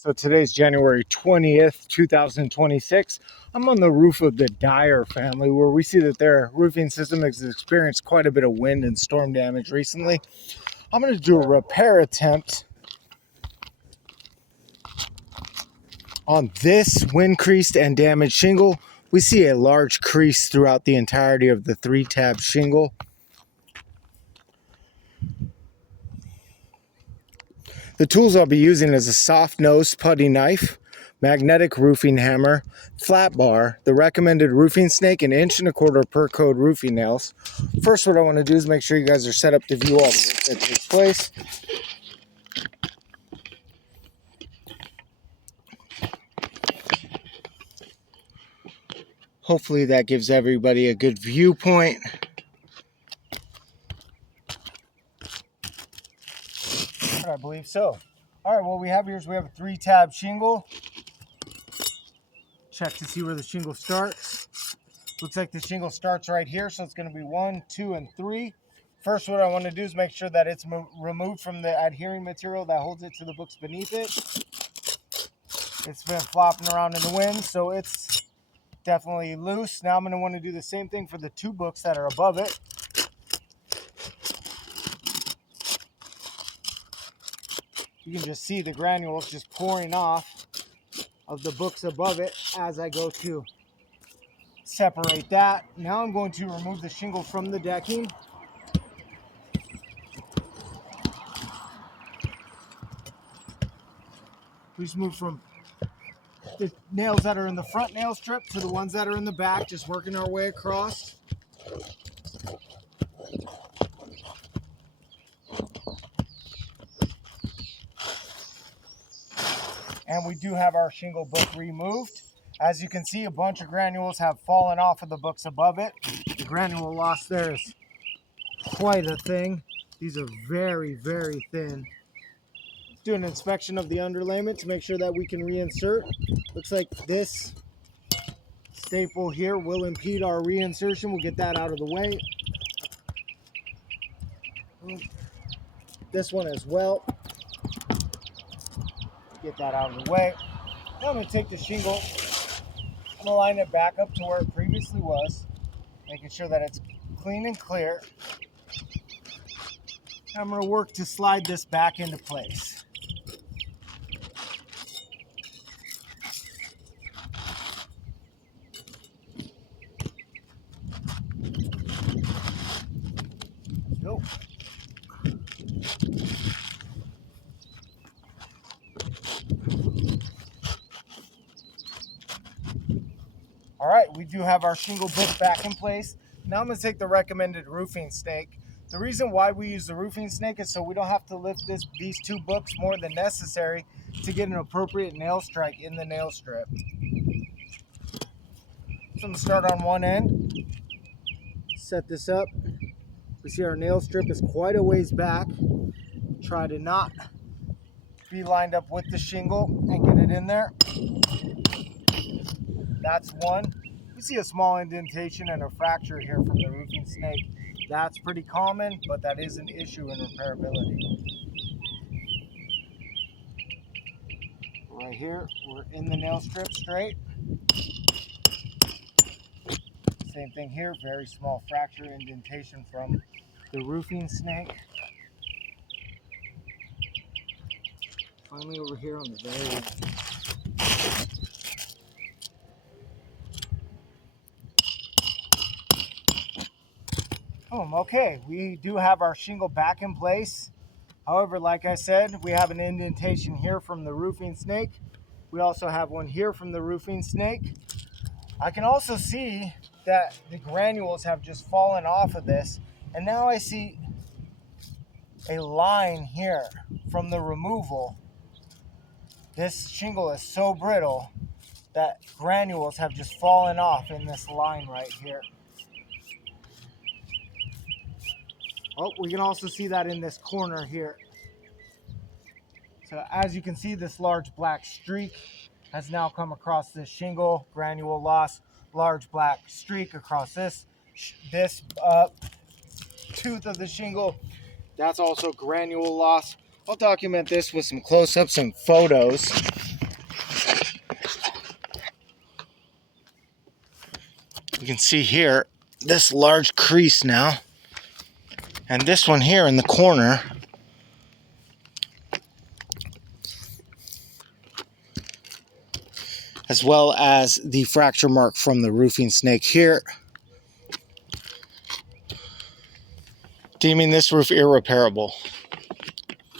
So today's January 20th, 2026. I'm on the roof of the Dyer family where we see that their roofing system has experienced quite a bit of wind and storm damage recently. I'm going to do a repair attempt on this wind creased and damaged shingle. We see a large crease throughout the entirety of the 3-tab shingle. The tools I'll be using is a soft-nosed putty knife, magnetic roofing hammer, flat bar, the recommended roofing snake, an 1.25 inch per code roofing nails. First, what I want to do is make sure you guys are set up to view all the work that takes place. Hopefully that gives everybody a good viewpoint. I believe so. All right, what we have here is we have a 3-tab shingle. Check to see where the shingle starts. Looks like the shingle starts right here, so it's going to be 1, 2, and 3. First, what I want to do is make sure that it's removed from the adhering material that holds it to the books beneath it. It's been flopping around in the wind, so it's definitely loose. Now I'm going to want to do the same thing for the 2 books that are above it. You can just see the granules just pouring off of the books above it as I go to separate that. Now I'm going to remove the shingle from the decking. We just move from the nails that are in the front nail strip to the ones that are in the back, just working our way across. And we do have our shingle book removed. As you can see, a bunch of granules have fallen off of the books above it. The granule loss there is quite a thing. These are very, very thin. Do an inspection of the underlayment to make sure that we can reinsert. Looks like this staple here will impede our reinsertion. We'll get that out of the way. This one as well. Get that out of the way. Now I'm going to take the shingle and align it back up to where it previously was, making sure that it's clean and clear. I'm going to work to slide this back into place. Nope. All right, we do have our shingle book back in place. Now I'm going to take the recommended roofing snake. The reason why we use the roofing snake is so we don't have to lift these 2 books more than necessary to get an appropriate nail strike in the nail strip. So I'm going to start on one end, set this up. We see our nail strip is quite a ways back. Try to not be lined up with the shingle and get it in there. That's one. We see a small indentation and a fracture here from the roofing snake. That's pretty common, but that is an issue in repairability. Right here, we're in the nail strip straight. Same thing here, very small fracture indentation from the roofing snake. Finally over here on the very end. Okay, we do have our shingle back in place. However, like I said, we have an indentation here from the roofing snake. We also have one here from the roofing snake. I can also see that the granules have just fallen off of this. And now I see a line here from the removal. This shingle is so brittle that granules have just fallen off in this line right here. Oh, we can also see that in this corner here. So as you can see, this large black streak has now come across this shingle. Granule loss, large black streak across this tooth of the shingle. That's also granule loss. I'll document this with some close-ups and photos. can see here, this large crease now. And this one here in the corner. As well as the fracture mark from the roofing snake here. Deeming this roof irreparable.